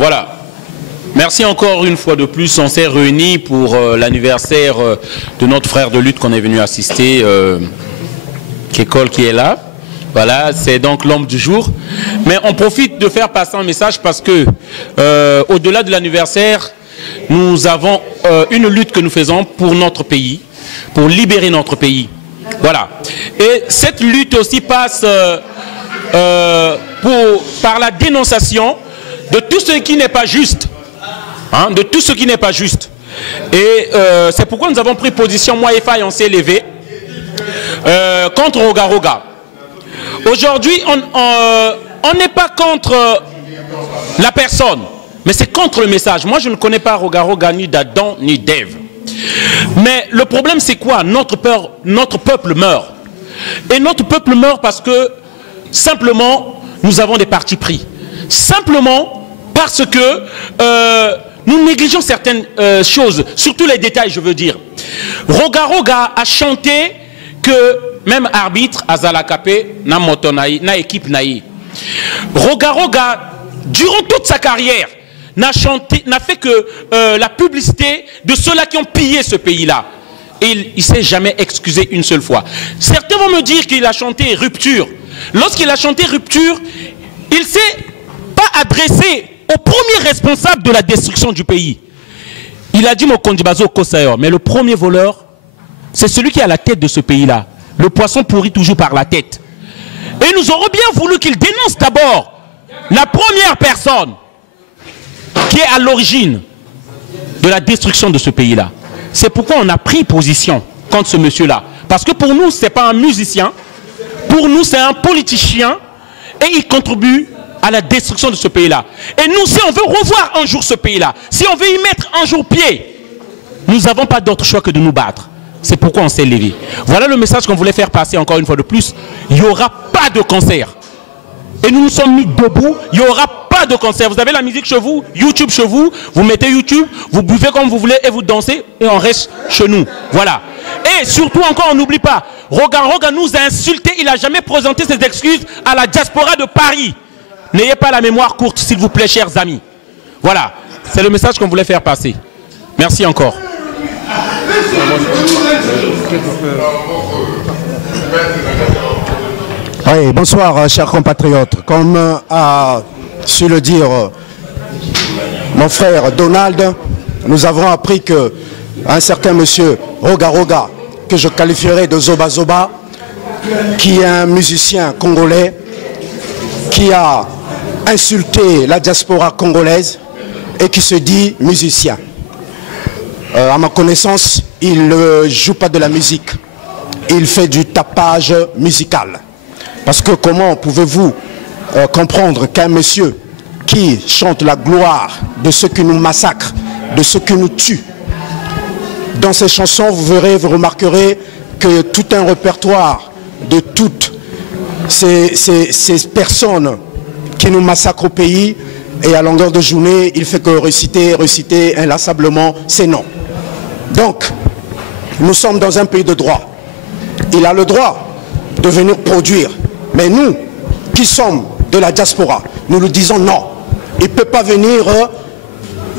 voilà. Merci encore une fois de plus. On s'est réunis pour l'anniversaire de notre frère de lutte qu'on est venu assister, Kekol qui est là. Voilà, c'est donc l'homme du jour. Mais on profite de faire passer un message parce que, au-delà de l'anniversaire, nous avons une lutte que nous faisons pour notre pays, pour libérer notre pays. Voilà. Et cette lutte aussi passe par la dénonciation de tout ce qui n'est pas juste. Hein, de tout ce qui n'est pas juste. Et c'est pourquoi nous avons pris position, moi et Faye, on s'est levé contre Roga Roga. Aujourd'hui, on n'est pas contre la personne, mais c'est contre le message. Moi, je ne connais pas Roga Roga, ni d'Adam, ni d'Ève. Mais le problème, c'est quoi? Notre peuple meurt. Et notre peuple meurt parce que, simplement, nous avons des partis pris. Simplement parce que nous négligeons certaines choses, surtout les détails, je veux dire. Roga Roga a chanté que même arbitre Azalakapé na motonaï na équipe naï. Roga Roga, durant toute sa carrière, n'a fait que la publicité de ceux-là qui ont pillé ce pays-là. Et il ne s'est jamais excusé une seule fois. Certains vont me dire qu'il a chanté Rupture. Lorsqu'il a chanté Rupture, il ne s'est pas adressé au premier responsable de la destruction du pays. Il a dit Mokondibazo Kosayor, mais le premier voleur, c'est celui qui est à la tête de ce pays-là. Le poisson pourrit toujours par la tête. Et nous aurions bien voulu qu'il dénonce d'abord la première personne qui est à l'origine de la destruction de ce pays-là. C'est pourquoi on a pris position contre ce monsieur-là. Parce que pour nous, ce n'est pas un musicien. Pour nous, c'est un politicien. Et il contribue à la destruction de ce pays-là. Et nous, si on veut revoir un jour ce pays-là, si on veut y mettre un jour pied, nous n'avons pas d'autre choix que de nous battre. C'est pourquoi on s'est levé. Voilà le message qu'on voulait faire passer encore une fois de plus. Il n'y aura pas de concert. Et nous nous sommes mis debout. Il n'y aura pas de concert. Vous avez la musique chez vous, YouTube chez vous. Vous mettez YouTube, vous buvez comme vous voulez et vous dansez. Et on reste chez nous. Voilà. Et surtout encore, on n'oublie pas. Roga Roga nous a insultés. Il n'a jamais présenté ses excuses à la diaspora de Paris. N'ayez pas la mémoire courte, s'il vous plaît, chers amis. Voilà. C'est le message qu'on voulait faire passer. Merci encore. Oui, bonsoir, chers compatriotes. Comme a su le dire mon frère Donald, nous avons appris que un certain monsieur Roga Roga, que je qualifierais de Zoba Zoba, qui est un musicien congolais, qui a insulté la diaspora congolaise et qui se dit musicien. À ma connaissance, il ne joue pas de la musique. Il fait du tapage musical. Parce que comment pouvez-vous comprendre qu'un monsieur qui chante la gloire de ceux qui nous massacrent, de ceux qui nous tuent, dans ses chansons, vous verrez, vous remarquerez que tout un répertoire de toutes ces personnes qui nous massacrent au pays, et à longueur de journée, il fait que réciter inlassablement ses noms. Donc, nous sommes dans un pays de droit. Il a le droit de venir produire. Mais nous, qui sommes de la diaspora, nous lui disons non. Il ne peut pas venir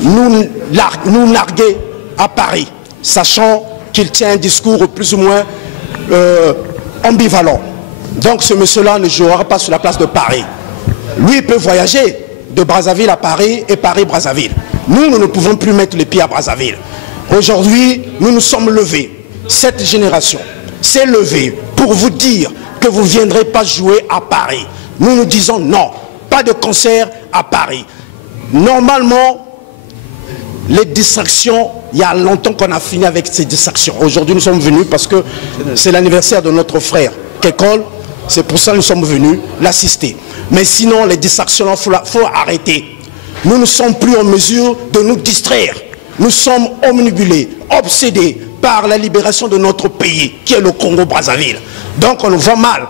nous narguer à Paris, sachant qu'il tient un discours plus ou moins ambivalent. Donc ce monsieur-là ne jouera pas sur la place de Paris. Lui, il peut voyager de Brazzaville à Paris et Paris-Brazzaville. Nous ne pouvons plus mettre les pieds à Brazzaville. Aujourd'hui, nous nous sommes levés. Cette génération s'est levée pour vous dire que vous ne viendrez pas jouer à Paris. Nous nous disons non, pas de concert à Paris. Normalement, les distractions, il y a longtemps qu'on a fini avec ces distractions. Aujourd'hui, nous sommes venus parce que c'est l'anniversaire de notre frère Kekol. C'est pour ça que nous sommes venus l'assister. Mais sinon, les distractions, il faut arrêter. Nous ne sommes plus en mesure de nous distraire. Nous sommes omnibulés, obsédés par la libération de notre pays, qui est le Congo-Brazzaville. Donc on nous voit mal.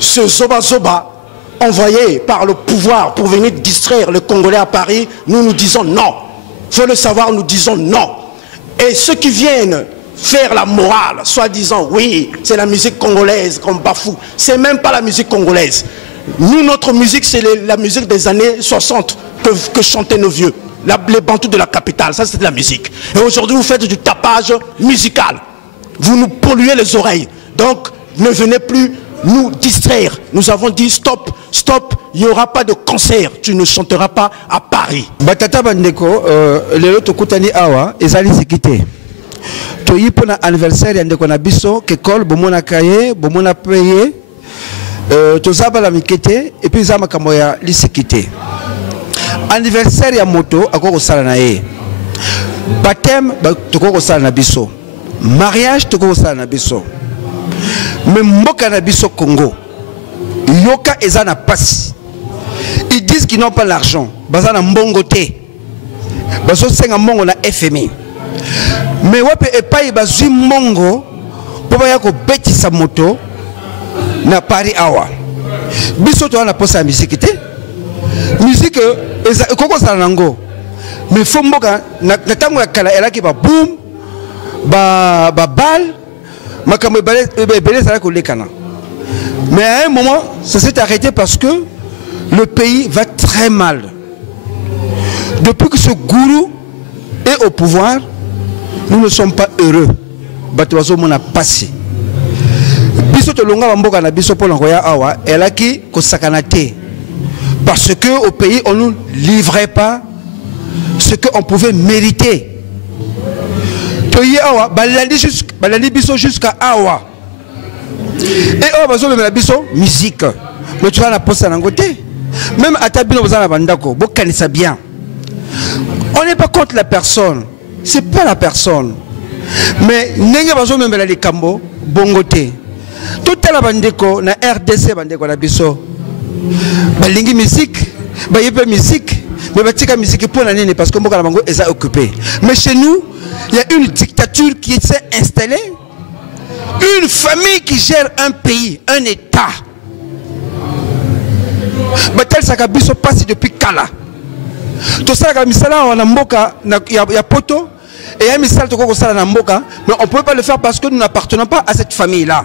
Ce Zoba Zoba, envoyé par le pouvoir pour venir distraire les Congolais à Paris, nous nous disons non. Il faut le savoir, nous disons non. Et ceux qui viennent faire la morale, soi-disant, oui, c'est la musique congolaise qu'on bafoue. C'est même pas la musique congolaise. Nous, notre musique, c'est la musique des années 60, que chantaient nos vieux. Les bantous de la capitale, ça c'était la musique. Et aujourd'hui vous faites du tapage musical. Vous nous polluez les oreilles. Donc ne venez plus nous distraire. Nous avons dit stop, stop, il n'y aura pas de concert. Tu ne chanteras pas à Paris. Batata Bandeko, le Tokutani Awa, Ezali Sikite. Toyi pour l'anniversaire yandeko na biso kekol bomona kaye bomona paye tozaba la mikete et puis zama kamoya lisikite anniversaire ya moto akoko sala na ye baptême tokoko sala na biso mariage tokoko sala na biso mais mboka na biso Congo yoka ezana pasi ils disent qu'ils n'ont pas l'argent bazana mbongo te baso senga mbongo na FMI. Mais wape epai bazui mongo pour ya ko betisa moto na Paris awa biso to na posa musique te musique eza koko sala nango mais fo mboka na tango ya kala elaki ba boom ba bal makambo belé sala ko lekana mais à un moment ça s'est arrêté parce que le pays va très mal depuis que ce gourou est au pouvoir. Nous ne sommes pas heureux. Batuazo mona passé. Biso to longa mboka na biso pour l'envoyer awa, elle a qui ko sakanate. Parce que au pays on nous livrait pas ce qu'on pouvait mériter. Toye awa balandi biso jusqu'à awa. Et awa bazo même la biso musique. Mais tu vas la poste en côté. Même à tabino bazana bandako, bo kanisa bien. On n'est pas contre la personne. C'est pas la personne. Mais n'engue bazo même la likambo bongote. Tout à la bandeko na RDC bandeko na biso. Balingi musique, bayepe musique, mais batika musique pour la nene parce que mboka na bango est occupé. Mais chez nous, il y a une dictature qui s'est installée. Une famille qui gère un pays, un État. Batel sakabiso passe depuis Kala. Tout ça, on a mboka, il y a poto, et il y a misal to koko sala na mboka, mais on ne peut pas le faire parce que nous n'appartenons pas à cette famille-là.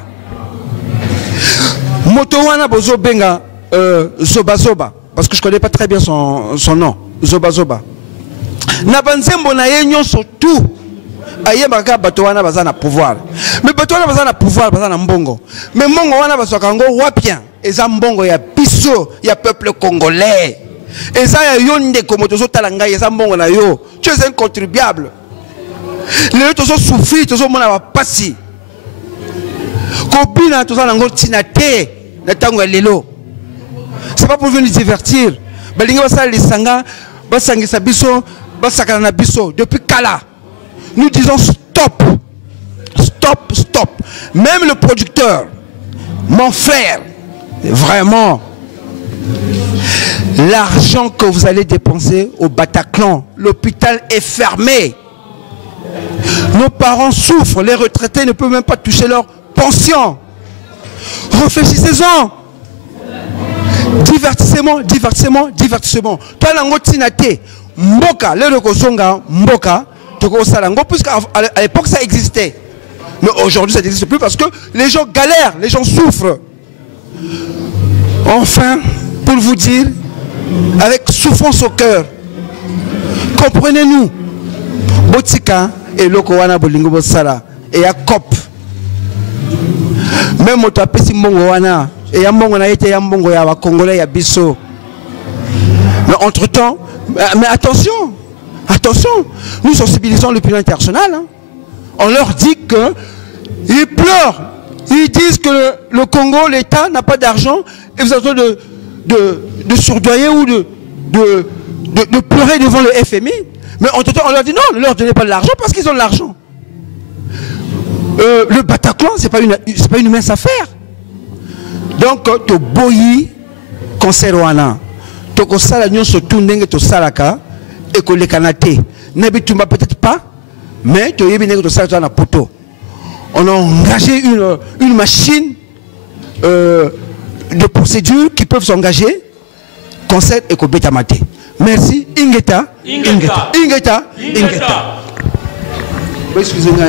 Moto wana bozo benga Zoba Zoba, parce que je ne connais pas très bien son nom, Zoba Zoba. Na banzembo na ye nyonso tout, aye baka bato wana bazana pouvoir. Mais bato wana bazana pouvoir, bazana mbongo. Mais mbongo wana basoka ngo wapien, eza mbongo ya biso, ya peuple congolais. Et ça, tu es un contribuable. Les gens sont souffrés, ils sont passés. C'est pas pour venir divertir. Depuis Kala, nous disons stop. Stop, stop. Même le producteur, mon frère, vraiment. L'argent que vous allez dépenser au Bataclan, l'hôpital est fermé. Nos parents souffrent, les retraités ne peuvent même pas toucher leur pension. Réfléchissez-en. Divertissement, divertissement, divertissement. Toi, l'angotinate, mboka, le rekozonga, mboka, puisqu'à l'époque ça existait. Mais aujourd'hui ça n'existe plus parce que les gens galèrent, les gens souffrent. Enfin, pour vous dire, avec souffrance au cœur, comprenez-nous, Botika et Lokowana Bolingo Bosala et à COP. Même au tapesi Mbongowana et à Mbongona été à Mbongo ya Congolais à Bisso. Mais entre-temps, mais attention, attention, nous sensibilisons l'opinion internationale. Hein. On leur dit que ils pleurent. Ils disent que le Congo, l'État n'a pas d'argent et vous êtes en train de surdoyer ou de pleurer devant le FMI. Mais entre-temps, on leur dit non, ne leur donnez pas de l'argent parce qu'ils ont de l'argent. Le Bataclan, ce n'est pas une mince affaire. Donc, tu boyi conserwana. Tu kosala nyonso tout ndenge to salaka et que les canate. N'habitumba peut-être pas, mais tu yebi ndenge to salaka na poto. On a engagé une machine de procédures qui peuvent s'engager, concert et Kobetamate. Merci. Ingeta. Ingeta. Ingeta. Ingeta. Excusez-moi.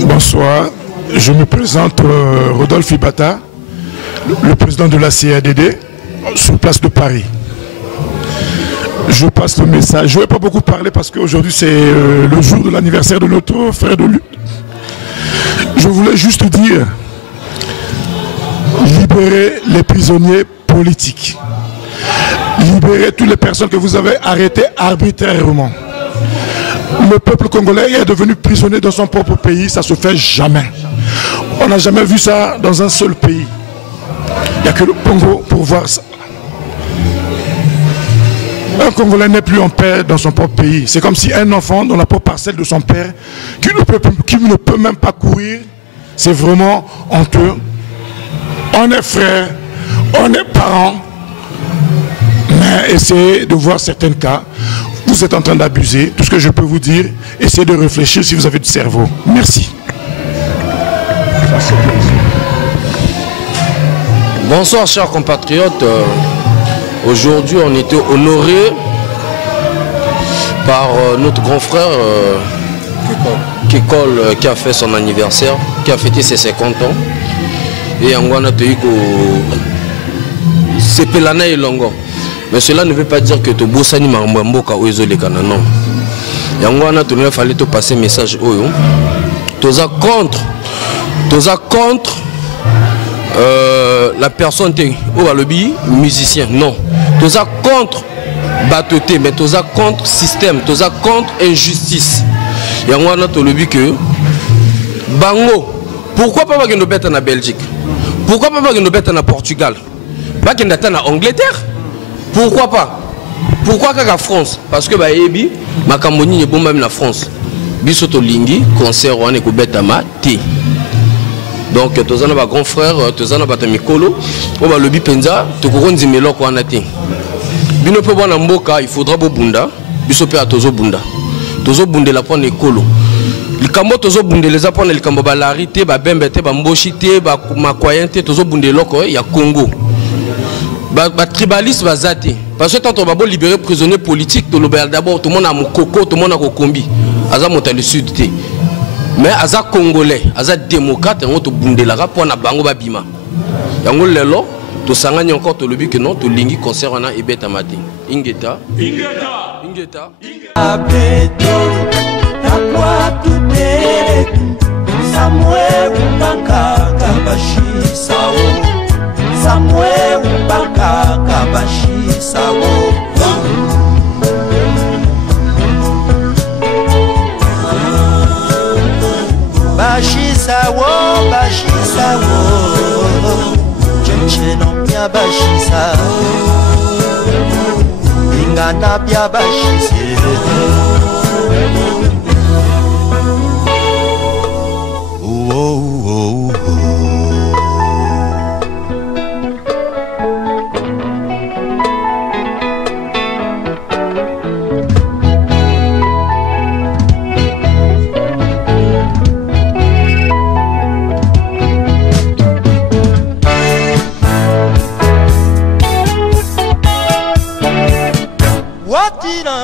Bonsoir. Je me présente Rodolphe Ibata, le président de la CADD, sur place de Paris. Je passe le message. Je ne vais pas beaucoup parler parce qu'aujourd'hui c'est le jour de l'anniversaire de notre frère de lutte. Je voulais juste dire, libérez les prisonniers politiques. Libérez toutes les personnes que vous avez arrêtées arbitrairement. Le peuple congolais est devenu prisonnier dans son propre pays, ça ne se fait jamais. On n'a jamais vu ça dans un seul pays. Il n'y a que le Congo pour voir ça. Un Congolais n'est plus en paix dans son propre pays. C'est comme si un enfant dans la propre parcelle de son père, qui ne peut même pas courir, c'est vraiment honteux. On est frères, on est parents, mais essayez de voir certains cas. Vous êtes en train d'abuser. Tout ce que je peux vous dire, essayez de réfléchir si vous avez du cerveau. Merci. Bonsoir chers compatriotes. Aujourd'hui on était honoré par notre grand frère Kekol qui a fait son anniversaire, qui a fêté ses 50 ans. Et Angwana Toiko c'est Pelana et Longo. Mais cela ne veut pas dire que tu bossani Mamboka ou Ezolekana, non. Angwana il fallait te passer message oyo. Toza contre la personne ou le musicien, non. Toza contre batoté, mais toza contre système, toza contre injustice. Et on a le but que Bango, pourquoi pas que nous bêtons en Belgique? Pourquoi pas que nous bêtons en Portugal? Pas que nous bêtons en Angleterre? Pourquoi pas? Pourquoi qu'à France? Parce que Baébi, ma Camoni est bon même la France. Bisoto Lingi, concert on est que bêtama T. Donc, tous les grands frères, tous les mikolo, on va le bipenza, tu couronnes des mélos qu'on a été. Bino pe wana mboka, il faudra bo bunda, biso pe atozo bunda. Tozo bunde la pone ekolo. Likambo tozo bunde les apone likambo ba larité, ba bembete, ba mboshité, ba makoyente, tozo bunde loko ya Congo. Ba tribaliste ba zate. Parce que tant on va bo libérer prisonniers politiques, to lobel d'abord tout le monde a mokoko, tout le monde a kokombi. Aza monta le sud té. Mais aza congolais, aza démocrate, on te bundelara pour na bango babima. Yango lelo, to sangani encore to lobi que non, to lingi concert on a ebeta mati. Ingeta. Abeto, takwa tutere, Samuel Mbaka kabashi sao, Samuel Mbaka kabashi sao. Bashisa wo, Chemcheno mia bashisa, Ingana bia bashise. Watina,